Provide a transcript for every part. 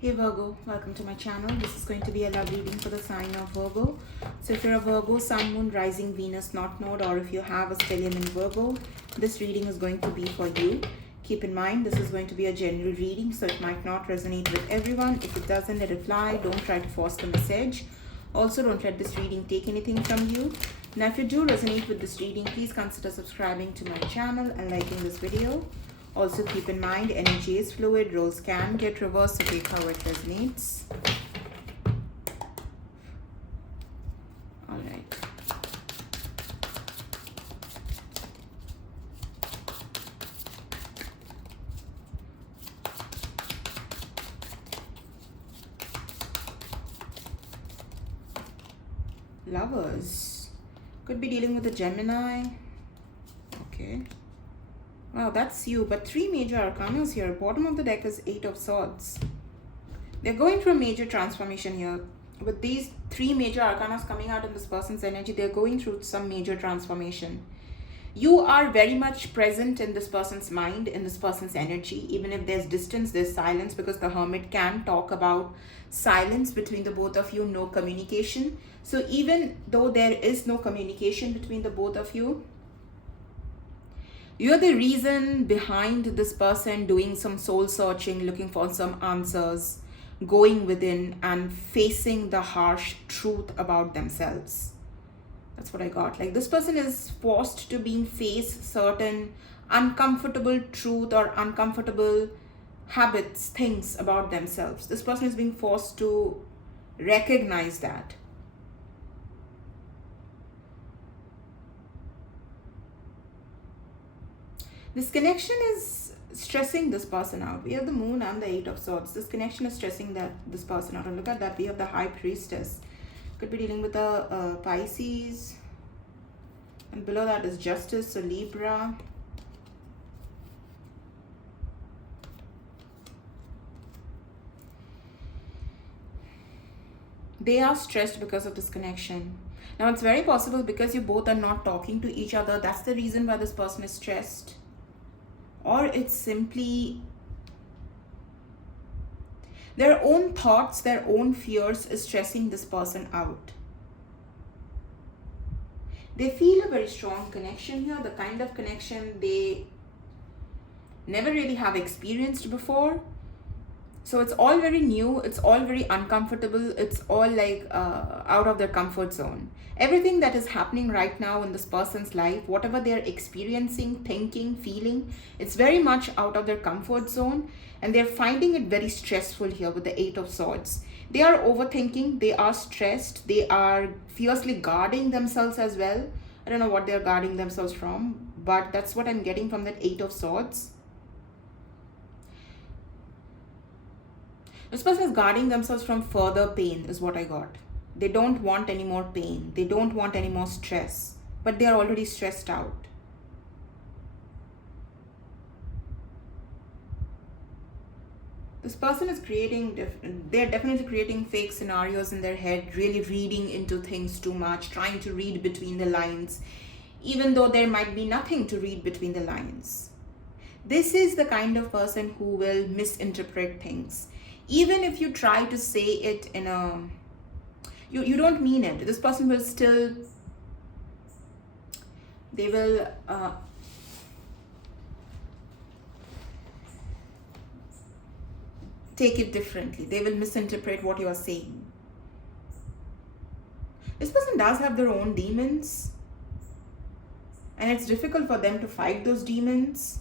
Hey Virgo, welcome to my channel. This is going to be a love reading for the sign of Virgo. So if you're a Virgo, Sun, Moon, Rising, Venus, North Node, or if you have a stellium in Virgo, this reading is going to be for you. Keep in mind, this is going to be a general reading, so it might not resonate with everyone. If it doesn't, let it fly. Don't try to force the message. Also, don't let this reading take anything from you. Now, if you do resonate with this reading, please consider subscribing to my channel and liking this video. Also keep in mind, energy is fluid, roles can get reversed, so take how it resonates. Alright. Lovers. Could be dealing with a Gemini. Okay. Wow, that's you. But three major arcanas here. Bottom of the deck is Eight of Swords. They're going through a major transformation here. With these three major arcanas coming out in this person's energy, they're going through some major transformation. You are very much present in this person's mind, in this person's energy. Even if there's distance, there's silence, because the Hermit can talk about silence between the both of you, no communication. So even though there is no communication between the both of you, you're the reason behind this person doing some soul searching, looking for some answers, going within and facing the harsh truth about themselves. That's what I got. Like, this person is forced to being face certain uncomfortable truth or uncomfortable habits, things about themselves. This person is being forced to recognize that. This connection is stressing this person out. We have the Moon and the Eight of Swords. This connection is stressing this person out. And look at that. We have the High Priestess. Could be dealing with a Pisces. And below that is Justice, so Libra. They are stressed because of this connection. Now, it's very possible because you both are not talking to each other. That's the reason why this person is stressed. Or it's simply their own thoughts, their own fears is stressing this person out. They feel a very strong connection here, the kind of connection they never really have experienced before. So it's all very new, it's all very uncomfortable, it's all like out of their comfort zone. Everything that is happening right now in this person's life, whatever they're experiencing, thinking, feeling, it's very much out of their comfort zone, and they're finding it very stressful here with the Eight of Swords. They are overthinking, they are stressed, they are fiercely guarding themselves as well. I don't know what they're guarding themselves from, but that's what I'm getting from that Eight of Swords. This person is guarding themselves from further pain is what I got. They don't want any more pain. They don't want any more stress. But they are already stressed out. This person is they're definitely creating fake scenarios in their head, really reading into things too much, trying to read between the lines, even though there might be nothing to read between the lines. This is the kind of person who will misinterpret things. Even if you try to say it in a, you don't mean it. This person will still, they will take it differently. They will misinterpret what you are saying. This person does have their own demons, and it's difficult for them to fight those demons.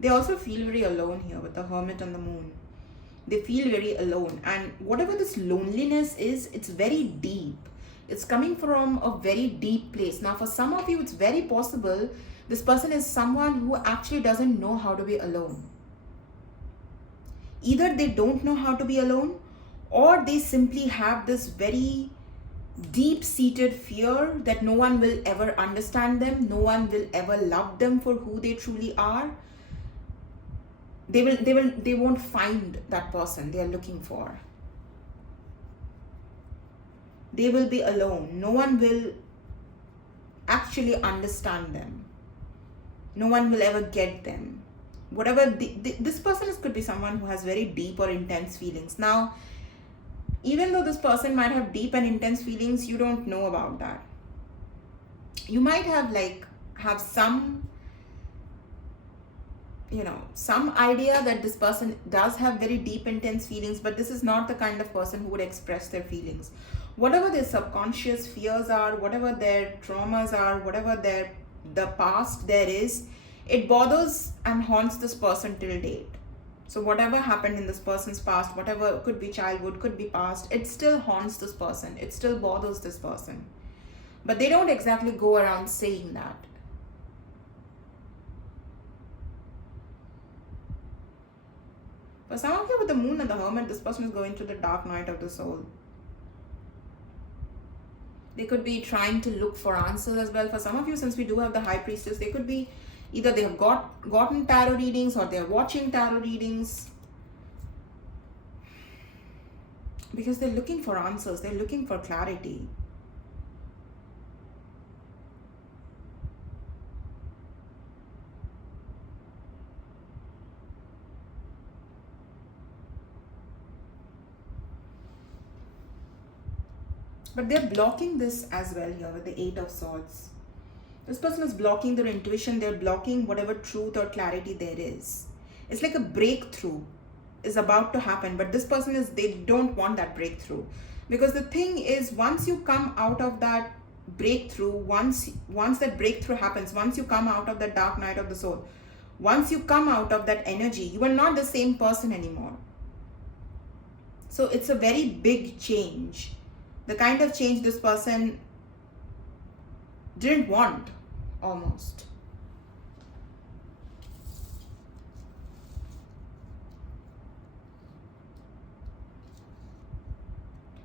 They also feel very alone here with the Hermit and the Moon. They feel very alone. And whatever this loneliness is, it's very deep. It's coming from a very deep place. Now, for some of you, it's very possible this person is someone who actually doesn't know how to be alone. Either they don't know how to be alone, or they simply have this very deep-seated fear that no one will ever understand them. No one will ever love them for who they truly are. They won't find that person they are looking for. They will be alone. No one will actually understand them. No one will ever get them. Whatever this person could be someone who has very deep or intense feelings. Now, even though this person might have deep and intense feelings, you don't know about that. You might have some, some idea that this person does have very deep intense feelings, but this is not the kind of person who would express their feelings. Whatever their subconscious fears are, whatever their traumas are, whatever the past there is, it bothers and haunts this person till date. So whatever happened in this person's past, whatever, could be childhood, could be past, it still haunts this person, it still bothers this person, but they don't exactly go around saying that. For some of you with the moon and the hermit, this person is going through the dark night of the soul. They could be trying to look for answers as well. For some of you, since we do have the high priestess, they could be either they have gotten tarot readings or they're watching tarot readings, because they're looking for answers, they're looking for clarity. But they're blocking this as well here with the Eight of Swords. This person is blocking their intuition. They're blocking whatever truth or clarity there is. It's like a breakthrough is about to happen, but this person they don't want that breakthrough. Because the thing is, once you come out of that breakthrough, once that breakthrough happens, once you come out of the dark night of the soul, once you come out of that energy, you are not the same person anymore. So it's a very big change. The kind of change this person didn't want, almost.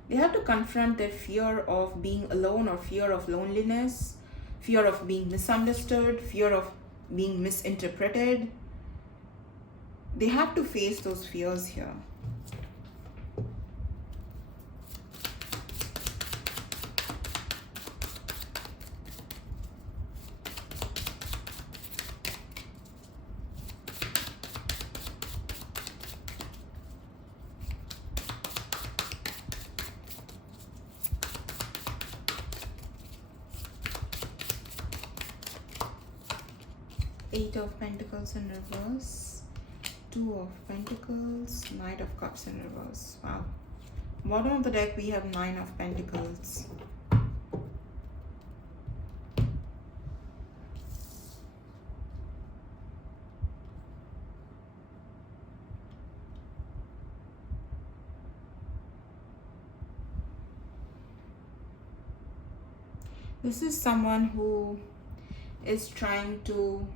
They have to confront their fear of being alone, or fear of loneliness, fear of being misunderstood, fear of being misinterpreted. They have to face those fears here. Eight of Pentacles in reverse, Two of Pentacles, Knight of Cups in reverse. Wow. Bottom of the deck we have Nine of Pentacles. This is someone who is trying to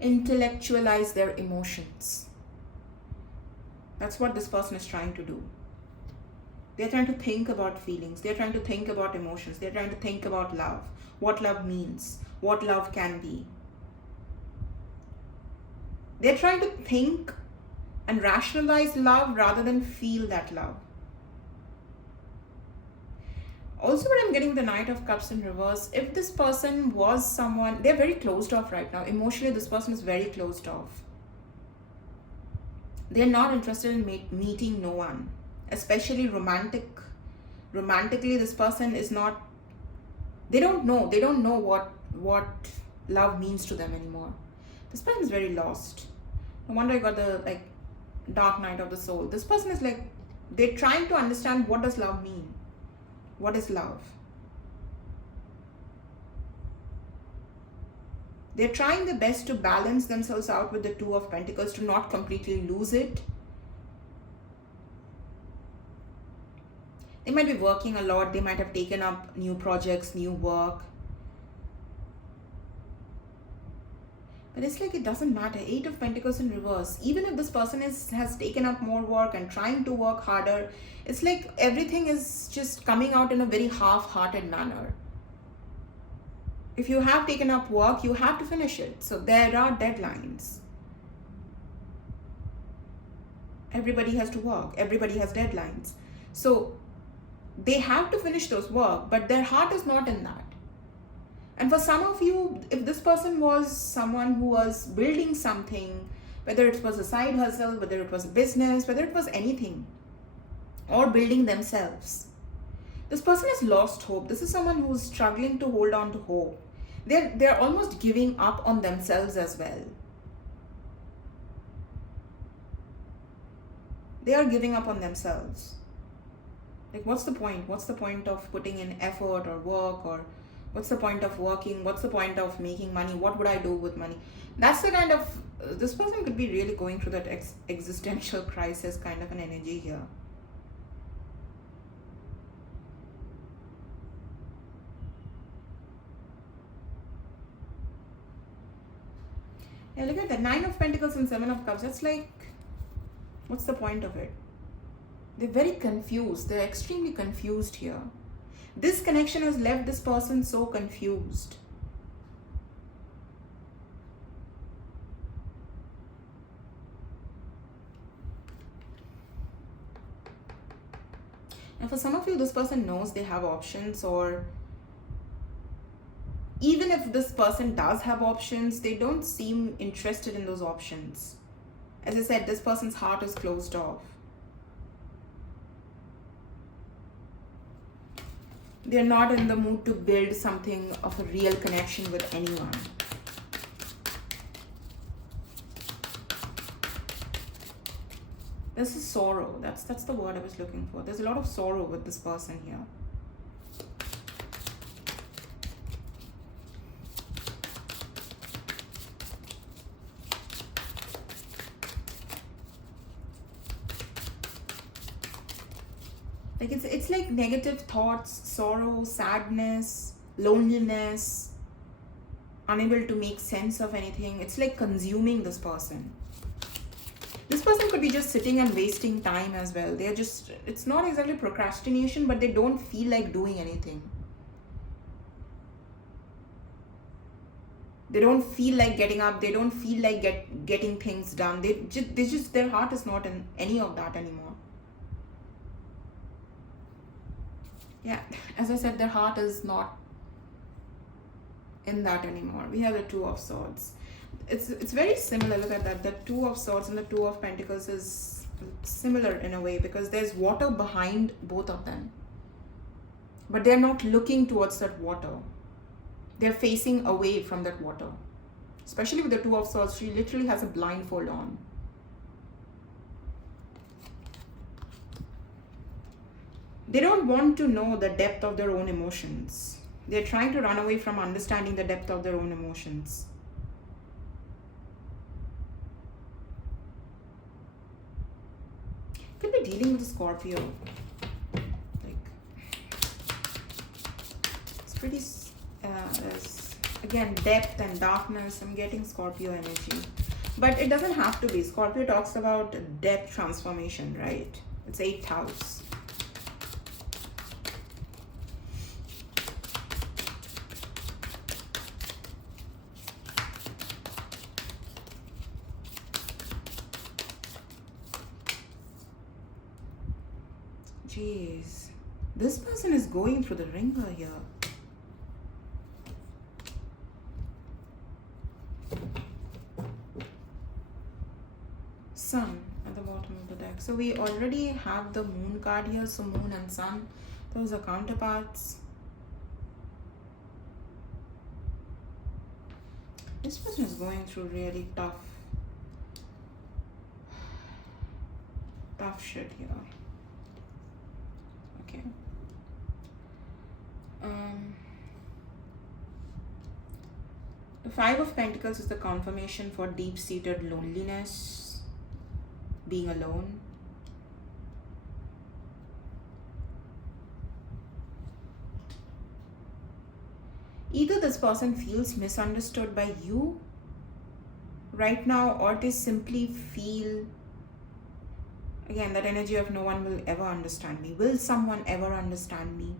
intellectualize their emotions. That's what this person is trying to do. They're trying to think about feelings. They're trying to think about emotions. They're trying to think about love. What love means. What love can be. They're trying to think and rationalize love rather than feel that love. Also, what I'm getting with the Knight of Cups in reverse, if this person was someone, they're very closed off right now. Emotionally, this person is very closed off. They're not interested in meeting no one, especially romantically. This person is not, they don't know what love means to them anymore. This person is very lost. No wonder I got the Dark Night of the Soul. This person is they're trying to understand, what does love mean? What is love? They're trying their best to balance themselves out with the Two of Pentacles, to not completely lose it. They might be working a lot. They might have taken up new projects, new work. But it's it doesn't matter. Eight of Pentacles in reverse. Even if this person has taken up more work and trying to work harder, it's everything is just coming out in a very half-hearted manner. If you have taken up work, you have to finish it. So there are deadlines. Everybody has to work. Everybody has deadlines. So they have to finish those work, but their heart is not in that. And for some of you, if this person was someone who was building something, whether it was a side hustle, whether it was a business, whether it was anything, or building themselves, this person has lost hope. This is someone who's struggling to hold on to hope. They're almost giving up on themselves as well. They are giving up on themselves. Like, what's the point? What's the point of putting in effort or work, or what's the point of working? What's the point of making money? What would I do with money? That's the kind of, this person could be really going through that existential crisis kind of an energy here. Yeah, look at that. 9 of Pentacles and 7 of Cups. That's like, what's the point of it? They're very confused. They're extremely confused here. This connection has left this person so confused. And for some of you, this person knows they have options, or even if this person does have options, they don't seem interested in those options. As I said, this person's heart is closed off. They're not in the mood to build something of a real connection with anyone. This is sorrow. That's the word I was looking for. There's a lot of sorrow with this person here. Like, it's like negative thoughts, sorrow, sadness, loneliness, unable to make sense of anything. It's like consuming this person. This person could be just sitting and wasting time as well. They're just, it's not exactly procrastination, but they don't feel like doing anything. They don't feel like getting up. They don't feel like getting things done. They just, their heart is not in any of that anymore. Yeah, as I said, their heart is not in that anymore. We have the Two of Swords. It's very similar. Look at that. The Two of Swords and the Two of Pentacles is similar in a way, because there's water behind both of them. But they're not looking towards that water. They're facing away from that water. Especially with the Two of Swords, she literally has a blindfold on. They don't want to know the depth of their own emotions. They're trying to run away from understanding the depth of their own emotions. Could be dealing with a Scorpio. Like, it's pretty, there's, again, depth and darkness. I'm getting Scorpio energy. But it doesn't have to be. Scorpio talks about depth transformation, right? It's 8th house. Jeez, this person is going through the ringer here. Sun at the bottom of the deck. So we already have the Moon card here. So Moon and Sun, those are counterparts. This person is going through really tough shit here. Okay. The Five of Pentacles is the confirmation for deep-seated loneliness, being alone. Either this person feels misunderstood by you right now, or they simply feel, again, that energy of no one will ever understand me. Will someone ever understand me?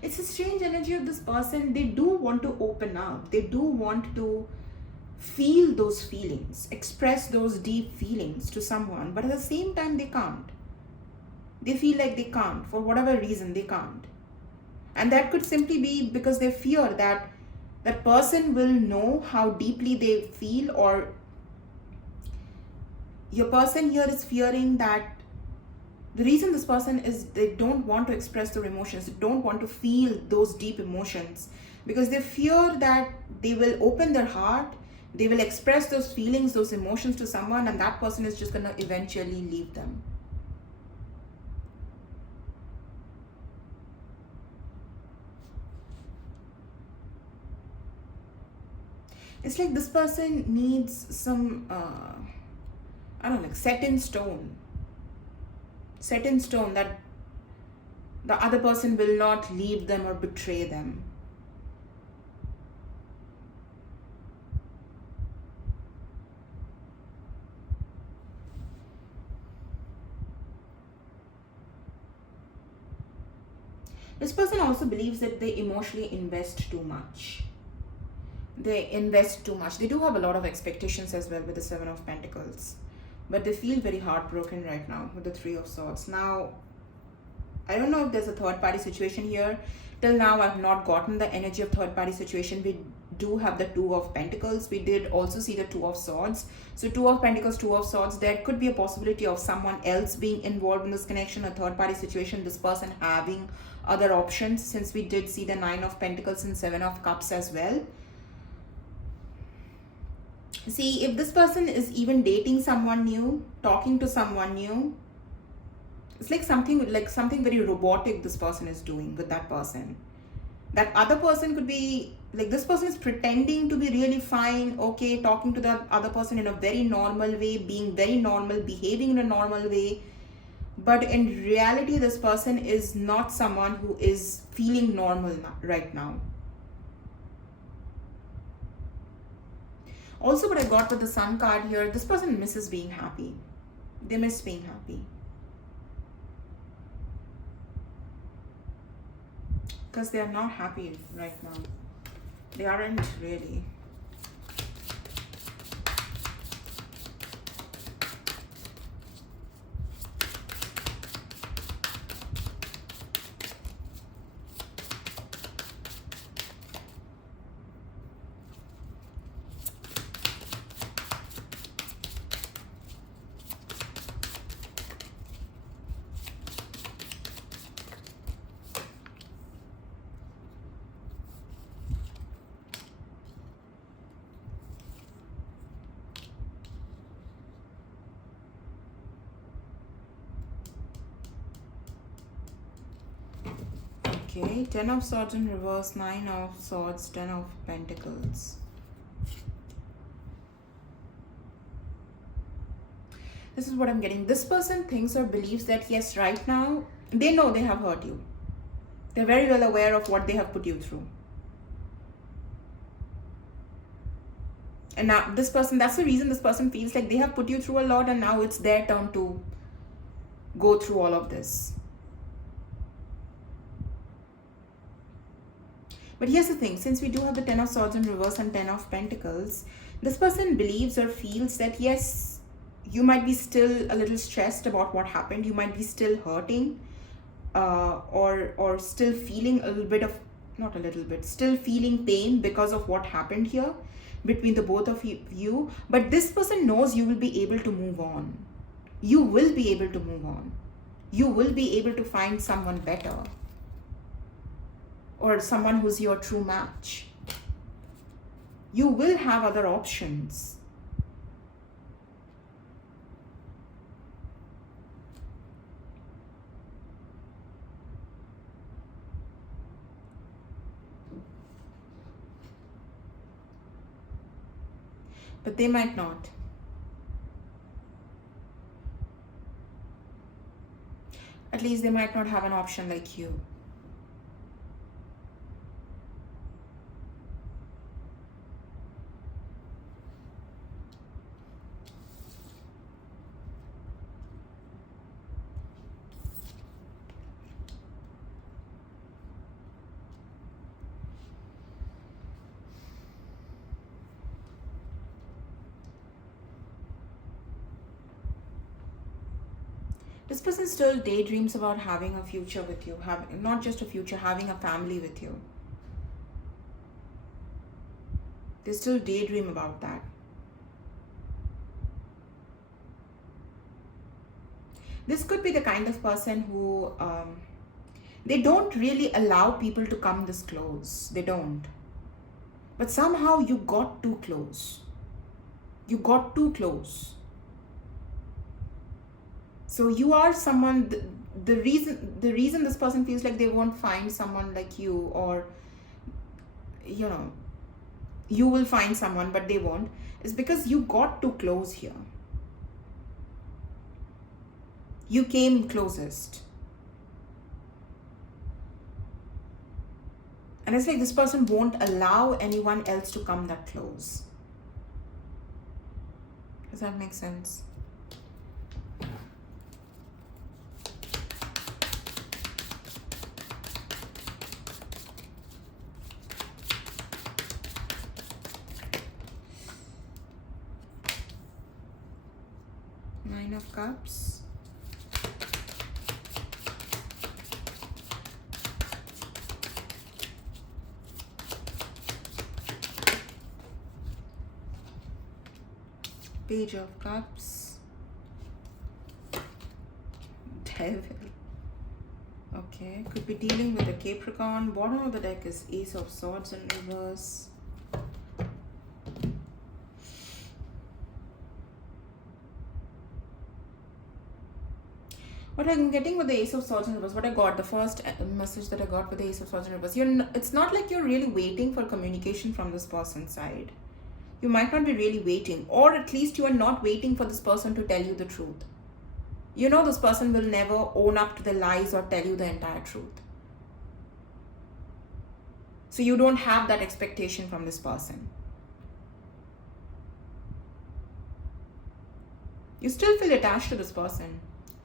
It's a strange energy of this person. They do want to open up. They do want to feel those feelings, express those deep feelings to someone, but at the same time, they can't. They feel like they can't. For whatever reason, they can't. And that could simply be because they fear that that person will know how deeply they feel, or your person here is fearing that the reason this person is they don't want to express their emotions, they don't want to feel those deep emotions, because they fear that they will open their heart, they will express those feelings, those emotions to someone, and that person is just going to eventually leave them. It's like this person needs some I don't know, like set in stone that the other person will not leave them or betray them. This person also believes that they emotionally invest too much. They invest too much. They do have a lot of expectations as well with the Seven of Pentacles, but they feel very heartbroken right now with the Three of Swords. Now, I don't know if there's a third party situation here. Till now, I've not gotten the energy of third party situation. We do have the Two of Pentacles. We did also see the Two of Swords. So Two of Pentacles, Two of Swords, there could be a possibility of someone else being involved in this connection, a third party situation, this person having other options, since we did see the Nine of Pentacles and Seven of Cups as well. See, if this person is even dating someone new, talking to someone new, it's like something very robotic this person is doing with that person. That other person could be like, this person is pretending to be really fine, okay, talking to the other person in a very normal way, being very normal, behaving in a normal way. But in reality, this person is not someone who is feeling normal right now. Also, what I got with the Sun card here, this person misses being happy. They miss being happy. Because they are not happy right now. They aren't really. Okay, Ten of Swords in reverse, Nine of Swords, Ten of Pentacles. This is what I'm getting. This person thinks or believes that yes, right now, they know they have hurt you. They're very well aware of what they have put you through. And now this person, that's the reason this person feels like they have put you through a lot, and now it's their turn to go through all of this. But here's the thing, since we do have the Ten of Swords in reverse and Ten of Pentacles, this person believes or feels that yes, you might be still a little stressed about what happened. You might be still hurting, or still feeling a little bit of, not a little bit, still feeling pain because of what happened here between the both of you. But this person knows you will be able to move on. You will be able to move on. You will be able to find someone better, or someone who's your true match. You will have other options. But they might not. At least they might not have an option like you. This person still daydreams about having a future with you, not just a future, having a family with you. They still daydream about that. This could be the kind of person who they don't really allow people to come this close. They don't. But somehow you got too close. You got too close. So you are someone, the reason this person feels like they won't find someone like you, or you will find someone but they won't, is because you got too close here. You came closest. And it's like this person won't allow anyone else to come that close. Does that make sense? Nine of Cups. Page of Cups. Devil. Okay, could be dealing with a Capricorn. Bottom of the deck is Ace of Swords in reverse. What I'm getting with the Ace of Swords in reverse, what I got, the first message that I got with the Ace of Swords in reverse, it's not like you're really waiting for communication from this person's side. You might not be really waiting, or at least you are not waiting for this person to tell you the truth. You know this person will never own up to the lies or tell you the entire truth. So you don't have that expectation from this person. You still feel attached to this person.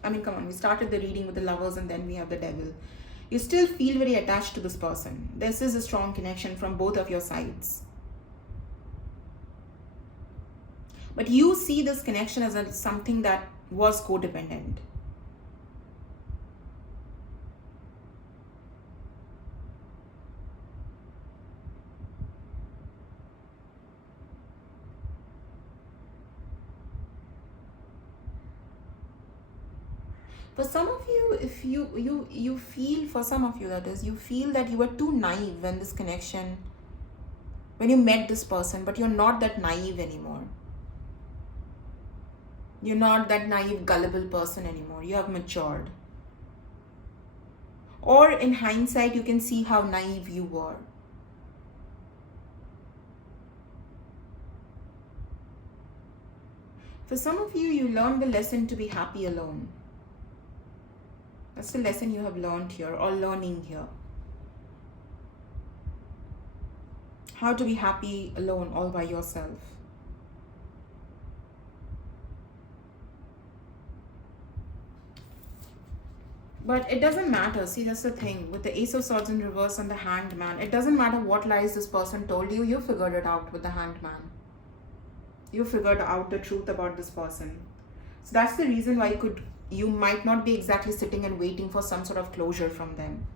I mean, come on, we started the reading with the Lovers and then we have the Devil. You still feel very attached to this person. This is a strong connection from both of your sides. But you see this connection as something that was codependent. For some of you, if you feel, for some of you that is, you feel that you were too naive when this connection, when you met this person, but you're not that naive anymore. You're not that naive, gullible person anymore. You have matured. Or in hindsight, you can see how naive you were. For some of you, you learned the lesson to be happy alone. That's the lesson you have learned here, or learning here. How to be happy alone, all by yourself. But it doesn't matter. See, that's the thing. With the Ace of Swords in reverse and the Hanged Man, it doesn't matter what lies this person told you. You figured it out with the Hanged Man. You figured out the truth about this person. So that's the reason why you might not be exactly sitting and waiting for some sort of closure from them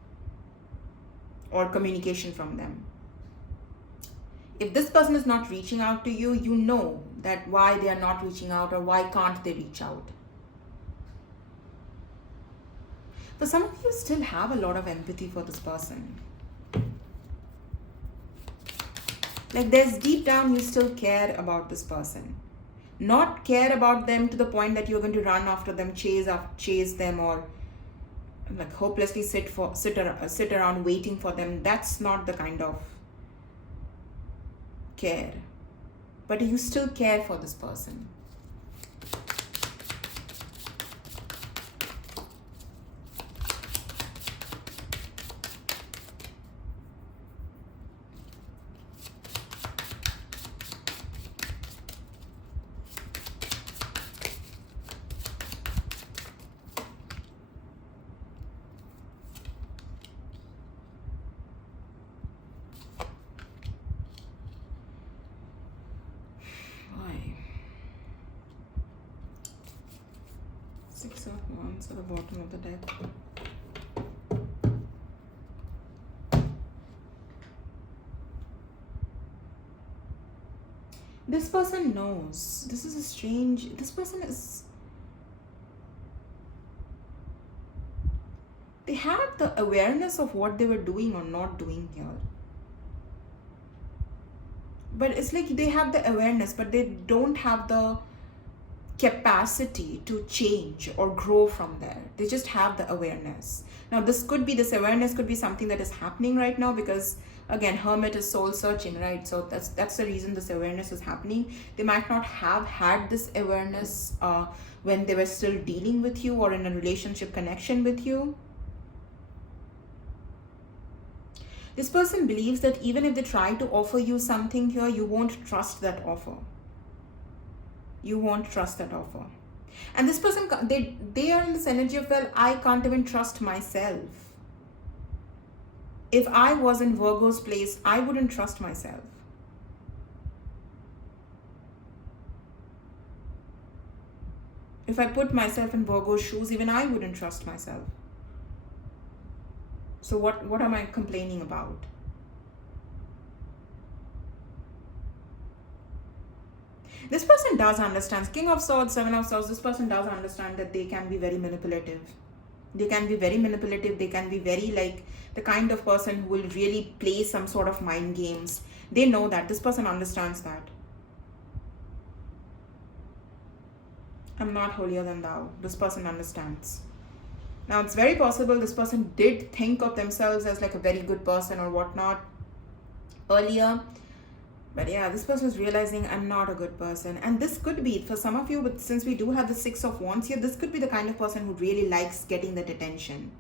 or communication from them. If this person is not reaching out to you, you know that why they are not reaching out, or why can't they reach out. For some of you still have a lot of empathy for this person. Like there's deep down you still care about this person. Not care about them to the point that you're going to run after them, chase them, or like hopelessly sit around waiting for them. That's not the kind of care. But you still care for this person. Wands at the bottom of the deck. This person knows. This is a strange... This person is... They had the awareness of what they were doing or not doing here. But it's like they have the awareness, but they don't have the capacity to change or grow from there. They just have the awareness. Now this awareness could be something that is happening right now, because again, Hermit is soul searching, right? So that's the reason this awareness is happening. They might not have had this awareness when they were still dealing with you or in a relationship connection with you. This person believes that even if they try to offer you something here, you won't trust that offer. You won't trust that offer. And this person, they are in this energy of, well, I can't even trust myself. If I was in Virgo's place, I wouldn't trust myself. If I put myself in Virgo's shoes, even I wouldn't trust myself. So what am I complaining about? This person does understand. King of Swords, Seven of Swords, this person does understand that they can be very manipulative. They can be very manipulative. They can be very like the kind of person who will really play some sort of mind games. They know that. This person understands that. I'm not holier than thou. This person understands. Now, it's very possible this person did think of themselves as like a very good person or whatnot earlier. But yeah, this person is realizing I'm not a good person. And this could be, for some of you, but since we do have the Six of Wands here, this could be the kind of person who really likes getting that attention.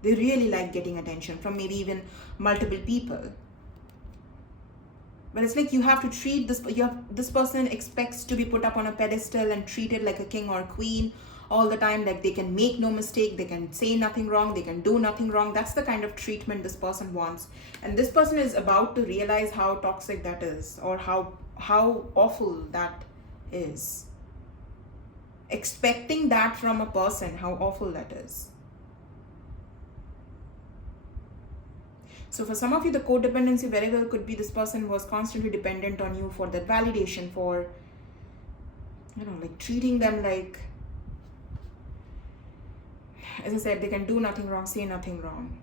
They really like getting attention from maybe even multiple people. But it's like you have to treat this, this person expects to be put up on a pedestal and treated like a king or queen all the time, like they can make no mistake, they can say nothing wrong, they can do nothing wrong. That's the kind of treatment this person wants. And this person is about to realize how toxic that is, or how awful that is. Expecting that from a person, how awful that is. So for some of you, the codependency very well could be this person was constantly dependent on you for that validation, for, you know, like treating them like, as I said, they can do nothing wrong, say nothing wrong.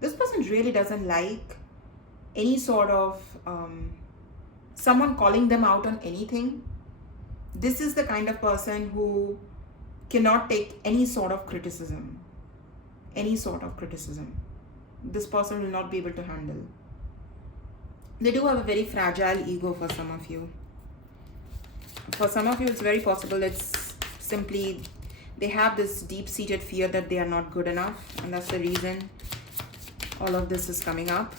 This person really doesn't like any sort of someone calling them out on anything. This is the kind of person who cannot take any sort of criticism. Any sort of criticism. This person will not be able to handle. They do have a very fragile ego for some of you. For some of you, it's very possible it's simply they have this deep-seated fear that they are not good enough, and that's the reason all of this is coming up.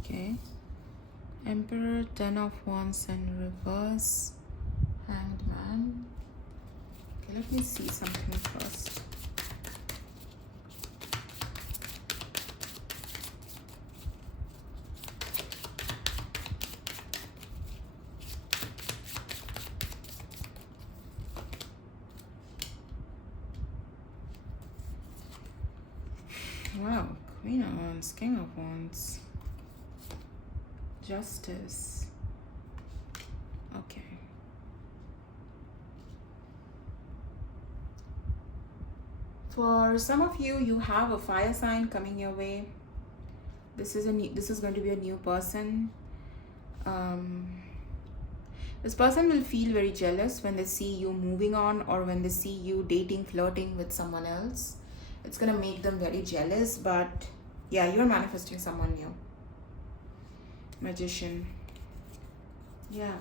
Okay, Emperor, Ten of Wands in reverse, Hanged Man. Okay, let me see something first. Wow, Queen of Wands, King of Wands, Justice. Okay. For some of you, you have a fire sign coming your way. This is going to be a new person. This person will feel very jealous when they see you moving on, or when they see you dating, flirting with someone else. It's gonna make them very jealous, but yeah, you're manifesting someone new. Magician. Yeah.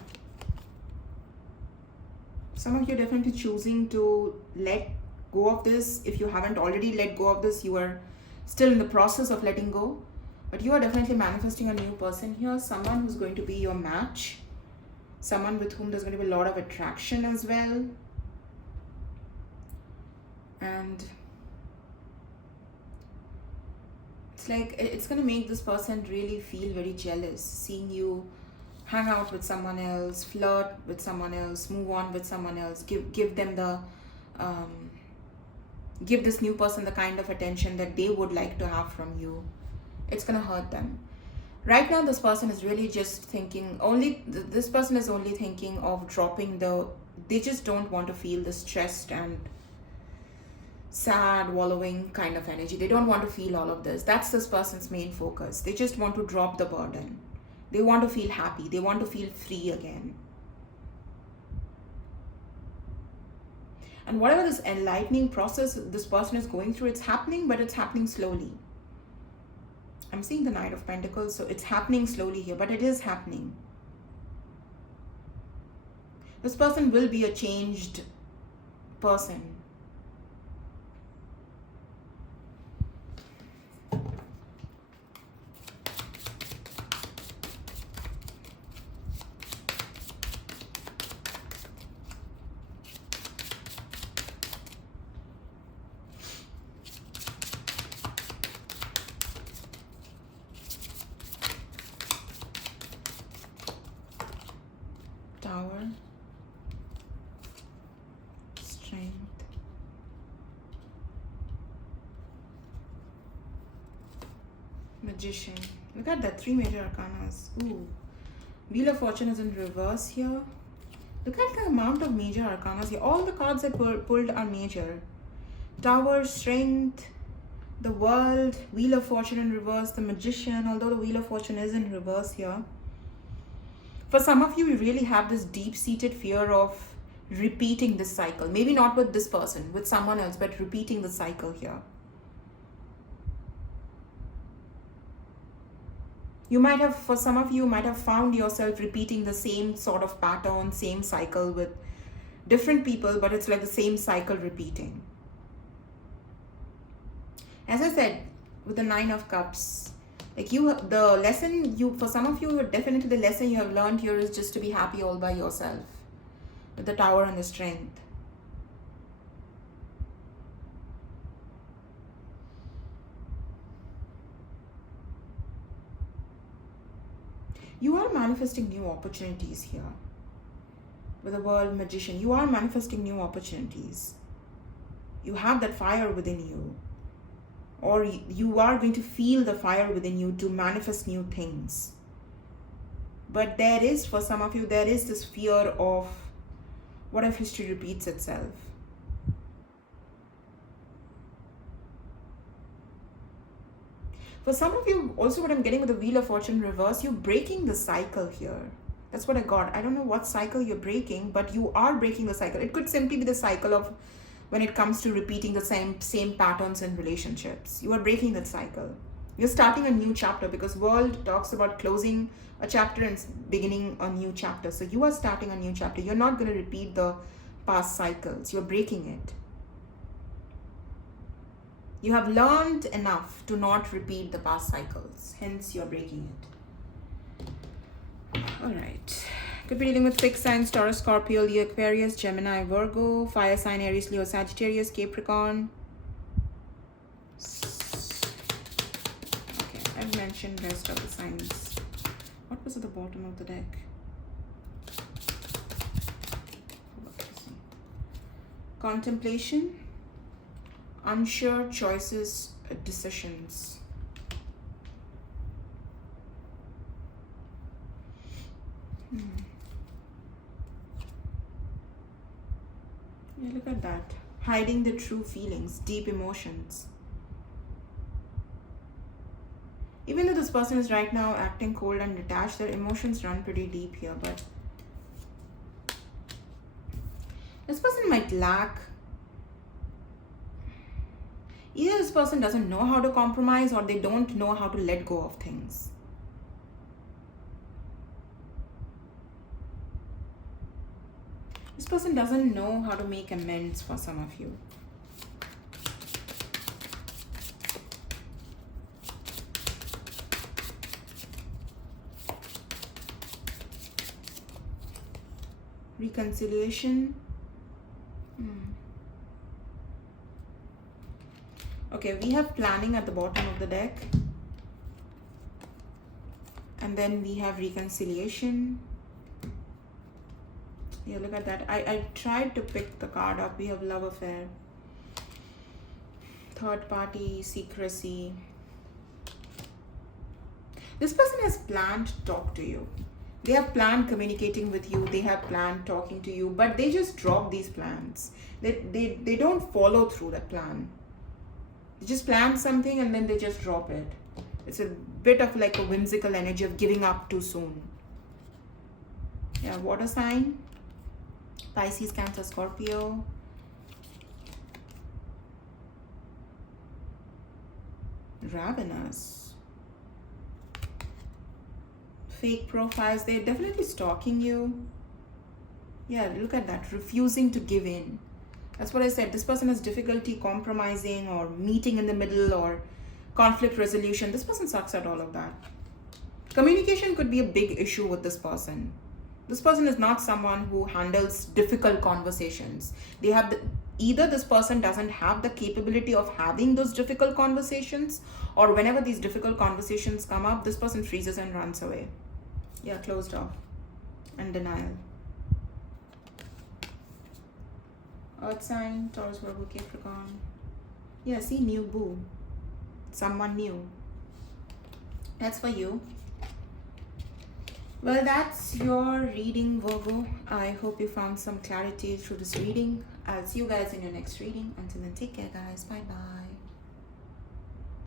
Some of you are definitely choosing to let go of this. If you haven't already let go of this, you are still in the process of letting go. But you are definitely manifesting a new person here. Someone who's going to be your match. Someone with whom there's going to be a lot of attraction as well. And it's like it's going to make this person really feel very jealous, seeing you hang out with someone else, flirt with someone else, move on with someone else, give them the give this new person the kind of attention that they would like to have from you. It's going to hurt them. Right now, this person is really just thinking this person is only thinking of dropping they just don't want to feel the stressed and sad, wallowing kind of energy. They don't want to feel all of this. That's this person's main focus. They just want to drop the burden. They want to feel happy. They want to feel free again. And whatever this enlightening process this person is going through, it's happening, but it's happening slowly. I'm seeing the Knight of Pentacles, so it's happening slowly here, but it is happening. This person will be a changed person. Tower, Strength, Magician. Look at that, 3 major arcanas. Ooh, Wheel of Fortune is in reverse here. Look at the amount of major arcanas here. All the cards I pulled are major. Tower, Strength, the World, Wheel of Fortune in reverse, the Magician, although the Wheel of Fortune is in reverse here. For some of you, you really have this deep-seated fear of repeating this cycle. Maybe not with this person, with someone else, but repeating the cycle here. You might have, for some of you, might have found yourself repeating the same sort of pattern, same cycle with different people, but it's like the same cycle repeating. As I said, with the 9 of Cups, like the lesson for some of you, definitely the lesson you have learned here is just to be happy all by yourself. With the Tower and the Strength. You are manifesting new opportunities here. With the World, Magician, you are manifesting new opportunities. You have that fire within you. Or you are going to feel the fire within you to manifest new things. But there is, for some of you, there is this fear of what if history repeats itself. For some of you, also what I'm getting with the Wheel of Fortune reverse, you're breaking the cycle here. That's what I got. I don't know what cycle you're breaking, but you are breaking the cycle. It could simply be the cycle of when it comes to repeating the same patterns in relationships. You are breaking that cycle. You're starting a new chapter, because World talks about closing a chapter and beginning a new chapter. So you are starting a new chapter. You're not going to repeat the past cycles. You're breaking it. You have learned enough to not repeat the past cycles. Hence, you're breaking it. All right. Could be dealing with fixed signs: Taurus, Scorpio, Leo, Aquarius, Gemini, Virgo, fire sign, Aries, Leo, Sagittarius, Capricorn. Okay, I've mentioned rest of the signs. What was at the bottom of the deck? Contemplation, unsure choices, decisions. Yeah, look at that. Hiding the true feelings, deep emotions. Even though this person is right now acting cold and detached, their emotions run pretty deep here, but this person might lack. Either this person doesn't know how to compromise, or they don't know how to let go of things. This person doesn't know how to make amends for some of you. reconciliation. Okay, we have planning at the bottom of the deck. And then we have reconciliation. Yeah, look at that. I tried to pick the card up. We have love affair. Third party, secrecy. This person has planned to talk to you. They have planned communicating with you. They have planned talking to you, but they just drop these plans. They don't follow through that plan. They just plan something and then they just drop it. It's a bit of like a whimsical energy of giving up too soon. Yeah, water sign. Pisces, Cancer, Scorpio. Ravenous. Fake profiles. They're definitely stalking you. Yeah, look at that. Refusing to give in. That's what I said. This person has difficulty compromising or meeting in the middle or conflict resolution. This person sucks at all of that. Communication could be a big issue with this person. This person is not someone who handles difficult conversations. They have either this person doesn't have the capability of having those difficult conversations, or whenever these difficult conversations come up, this person freezes and runs away. Yeah, closed off and denial. Earth sign, Taurus, Virgo, Capricorn. Yeah, see, new boo. Someone new. That's for you. Well, that's your reading, Virgo. I hope you found some clarity through this reading. I'll see you guys in your next reading. Until then, take care, guys. Bye-bye.